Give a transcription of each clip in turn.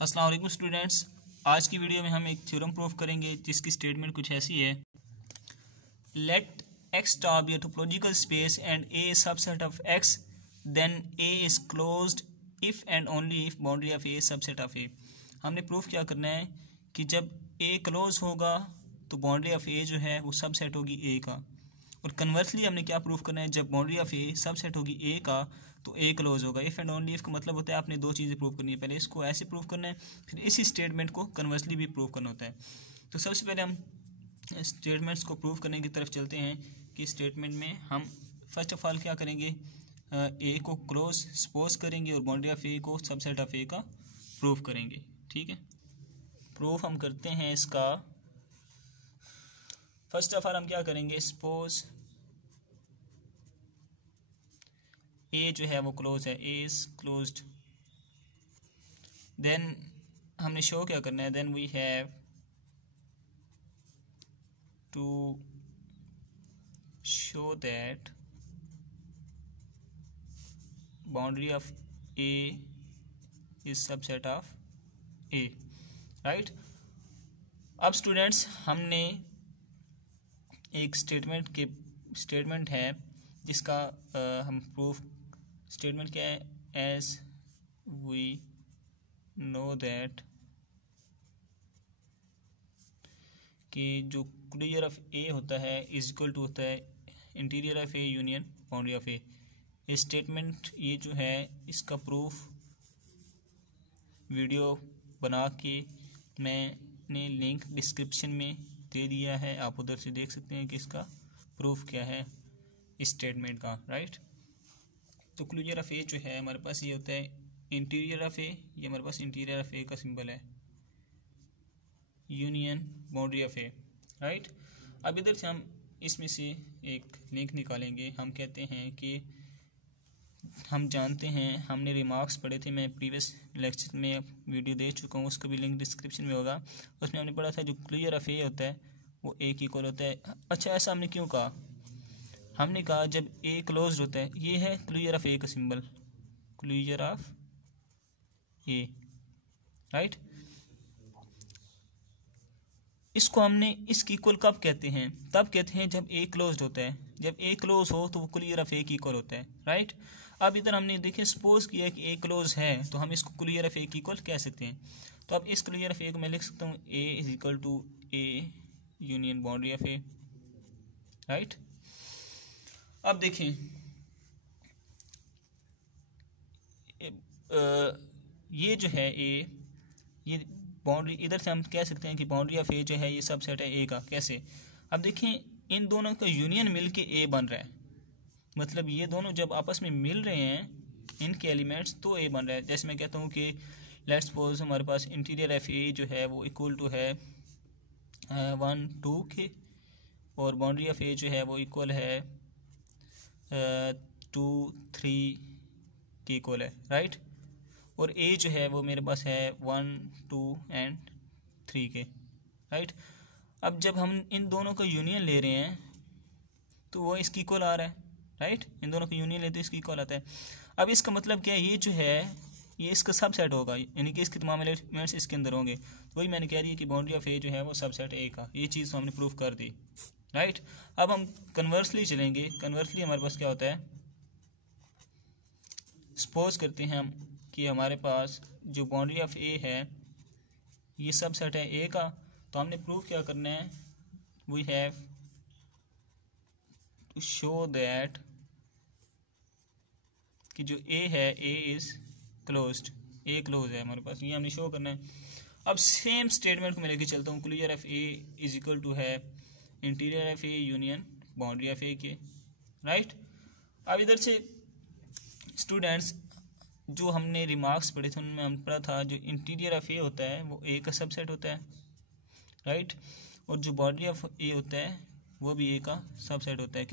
अस्सलाम वालेकुम स्टूडेंट्स। आज की वीडियो में हम एक थ्योरम प्रूव करेंगे जिसकी स्टेटमेंट कुछ ऐसी है। Let X star be a topological space and A subset of X, then A is closed if and only if boundary of A subset of A. हमने प्रूफ क्या करना है कि जब ए क्लोज होगा तो बाउंड्री ऑफ ए जो है वो सबसेट होगी ए का, और कन्वर्सली हमने क्या प्रूफ करना है, जब बाउंड्री ऑफ ए सबसेट होगी ए का तो ए क्लोज होगा। इफ़ एंड ओनली इफ का मतलब होता है आपने दो चीज़ें प्रूव करनी है, पहले इसको ऐसे प्रूव करना है, फिर इसी स्टेटमेंट को कन्वर्सली भी प्रूव करना होता है। तो सबसे पहले हम स्टेटमेंट्स को प्रूव करने की तरफ चलते हैं कि स्टेटमेंट में हम फर्स्ट ऑफ ऑल क्या करेंगे, ए को क्लोज सपोज करेंगे और बाउंड्री ऑफ ए को सबसेट ऑफ ए का प्रूव करेंगे। ठीक है, प्रूफ हम करते हैं इसका। फर्स्ट ऑफ ऑल हम क्या करेंगे, सपोज ए जो है वो क्लोज है, ए इज क्लोज्ड। देन हमने शो क्या करना है, then we have to show that boundary of A is subset of A, right. अब स्टूडेंट्स हमने एक स्टेटमेंट है जिसका हम प्रूफ, स्टेटमेंट क्या है, एज वी नो दैट कि जो क्लोजर ऑफ ए होता है इज इक्वल टू होता है interior of A union boundary of A. ये स्टेटमेंट ये जो है इसका प्रूफ वीडियो बना के मैंने लिंक डिस्क्रिप्शन में दे दिया है, आप उधर से देख सकते हैं कि इसका प्रूफ क्या है इस स्टेटमेंट का, राइट। तो क्लोजर ऑफ ए जो है हमारे पास ये होता है इंटीरियर ऑफ ए, ये हमारे पास इंटीरियर ऑफ ए का सिंबल है, union boundary of A, right. अब इधर से हम इसमें से एक लिंक निकालेंगे। हम कहते हैं कि हम जानते हैं, हमने रिमार्क्स पढ़े थे, मैं प्रीवियस लेक्चर में वीडियो दे चुका हूँ, उसका भी लिंक डिस्क्रिप्शन में होगा। उसमें हमने पढ़ा था जो क्लोजर ऑफ ए होता है वो ए की इक्वल होता है। अच्छा, ऐसा हमने क्यों कहा, हमने कहा जब ए क्लोज होता है, ये है क्लोजर ऑफ ए का symbol, closure of A, right. इसको हमने इसकी इक्वल कब कहते हैं, तब कहते हैं जब ए क्लोज होता है। जब ए क्लोज हो तो वो क्लोजर ऑफ ए की इक्वल होता है, राइट। अब इधर हमने देखिए सपोज किया कि ए क्लोज है तो हम इसको क्लोजर ऑफ ए की इक्वल कह सकते हैं। तो अब इस क्लोजर ऑफ ए को मैं लिख सकता हूँ A is equal to A union boundary of A, right. अब देखें ये जो है ए, ये बाउंड्री, इधर से हम कह सकते हैं कि बाउंड्री ऑफ ए जो है ये सबसेट है ए का। कैसे, अब देखें इन दोनों का यूनियन मिल के ए बन रहा है, मतलब ये दोनों जब आपस में मिल रहे हैं इनके एलिमेंट्स तो ए बन रहा है। जैसे मैं कहता हूँ कि लेट्स सपोज हमारे पास इंटीरियर ऑफ ए जो है वो इक्वल टू है 1 2 के, और बाउंड्री ऑफ ए जो है वो इक्वल है 2 3 के इक्वल है, राइट। और ए जो है वो मेरे पास है 1 2 एंड 3 के, राइट। अब जब हम इन दोनों का यूनियन ले रहे हैं तो वो इसकी इक्वल आ रहा है, राइट। इन दोनों का यूनियन लेते इसकी इक्वल आता है। अब इसका मतलब क्या है, ये जो है ये इसका सबसेट होगा, यानी कि इसके तमाम एलिमेंट्स इसके अंदर होंगे। तो वही मैंने कह दिया कि बाउंड्री ऑफ ए जो है वो सबसेट ए का, ये चीज़ तो हमने प्रूफ कर दी, राइट। अब हम कन्वर्सली चलेंगे। कन्वर्सली हमारे पास क्या होता है, सपोज करते हैं हम कि हमारे पास जो बाउंड्री ऑफ ए है ये सबसेट है ए का, तो हमने प्रूफ क्या करना है, we have to show that कि जो ए है A is closed, A close है हमारे पास, ये हमने शो करना है। अब सेम स्टेटमेंट को मैं लेके चलता हूँ, closure of A is equal to है interior of A union boundary of A के, राइट। अब इधर से स्टूडेंट्स जो हमने रिमार्क्स पढ़े थे उनमें हम पढ़ा था जो इंटीरियर ऑफ ए होता है वो ए का सबसेट होता है, राइट। और जो बाउंड्री ऑफ ए होता है वो भी ए का सबसेट होता है।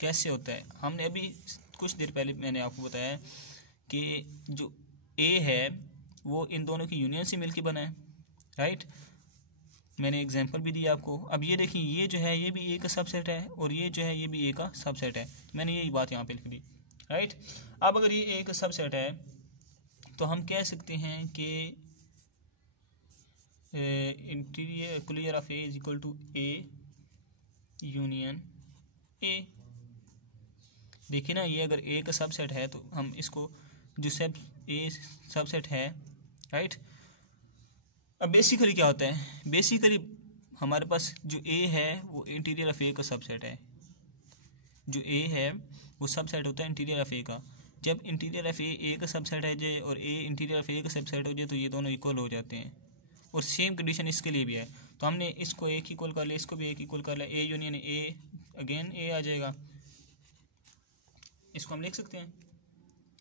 कैसे होता है, हमने अभी कुछ देर पहले मैंने आपको बताया कि जो ए है वो इन दोनों की यूनियन से मिलके बना है, राइट। मैंने एग्जांपल भी दिया आपको। अब ये देखिए ये जो है ये भी ए का सबसेट है और ये जो है ये भी ए का सबसेट है, मैंने यही बात यहाँ पे लिख दी, राइट। अब अगर ये ए का सबसेट है तो हम कह सकते हैं कि interior clear of A is equal to A union A. देखिए ना, ये अगर ए का सबसेट है तो हम इसको जो सब ए सबसेट है, राइट। अब बेसिकली क्या होता है, बेसिकली हमारे पास जो ए है वो इंटीरियर ऑफ ए का सबसेट है। जो ए है वो सबसेट होता है इंटीरियर ऑफ ए का। जब इंटीरियर ऑफ ए का सबसेट है जे और ए इंटीरियर ऑफ ए का सबसेट हो जाए तो ये दोनों इक्वल हो जाते हैं। और सेम कंडीशन इसके लिए भी है। तो हमने इसको एक इक्वल कर लिया, इसको भी एक इक्वल कर लिया, ए यूनियन ए, अगेन ए आ जाएगा। इसको हम लिख सकते हैं,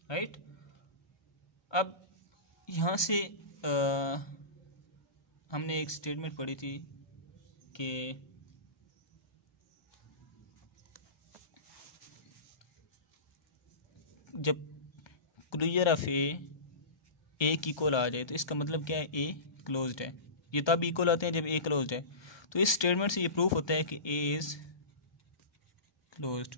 राइट। अब यहाँ से हमने एक स्टेटमेंट पढ़ी थी कि जब क्लोजर ऑफ ए की इक्वल आ जाए तो इसका मतलब क्या है, ए क्लोज्ड है। ये तब इक्वल आते हैं जब ए क्लोज्ड है। तो इस स्टेटमेंट से ये प्रूफ होता है कि ए इज़ क्लोज्ड।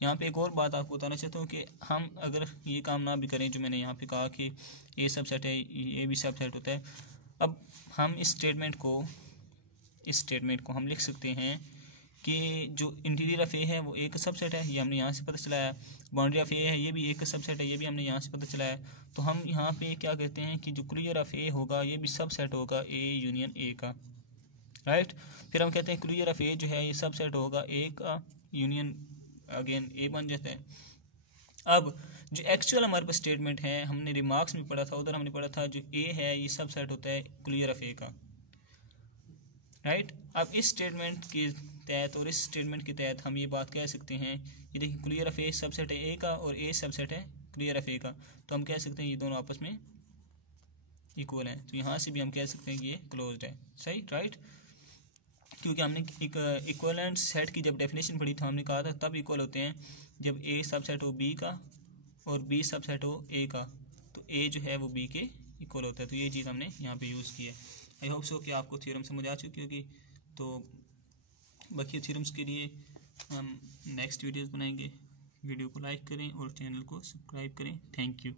यहाँ पे एक और बात आपको बताना चाहता हूँ कि हम अगर ये काम ना भी करें, जो मैंने यहाँ पे कहा कि ए सबसेट है, ए भी सबसेट होता है, अब हम इस स्टेटमेंट को हम लिख सकते हैं कि जो इंटीरियर ऑफ ए है वो ए का सबसेट है, ये हमने यहाँ से पता चलाया। बाउंड्री ऑफ ए है, ये भी ए का सबसेट है, ये भी हमने यहाँ से पता चलाया। तो हम यहाँ पे क्या कहते हैं कि जो क्लोजर ऑफ ए होगा ये भी सबसेट होगा ए यूनियन ए का, राइट। फिर हम कहते हैं क्लोजर ऑफ ए जो है ये सबसेट होगा ए का यूनियन अगेन ए बन जाता है। अब जो एक्चुअल हमारे पास स्टेटमेंट है, हमने रिमार्क्स में पढ़ा था, उधर हमने पढ़ा था जो ए है ये सबसेट होता है क्लोजर ऑफ ए का, राइट। अब इस स्टेटमेंट के तहत और इस स्टेटमेंट के तहत हम ये बात कह सकते हैं, ये देखिए क्लियर ऑफ ए सबसेट है ए का और ए सबसेट है क्लियर ऑफ ए का, तो हम कह सकते हैं ये दोनों आपस में इक्वल हैं। तो यहाँ से भी हम कह सकते हैं कि ये क्लोज्ड है, सही, राइट। क्योंकि हमने एक इक्वलेंट सेट की जब डेफिनेशन पढ़ी था, हमने कहा था तब इक्वल होते हैं जब ए सबसेट हो बी का और बी सबसेट हो ए का, तो ए जो है वो बी के इक्वल होता है। तो ये चीज़ हमने यहाँ पे यूज़ की है। आई होप सो कि आपको थ्योरम समझ आ चुकी होगी। तो बाकी थ्योरम्स के लिए हम नेक्स्ट वीडियोस बनाएंगे। वीडियो को लाइक करें और चैनल को सब्सक्राइब करें। Thank you.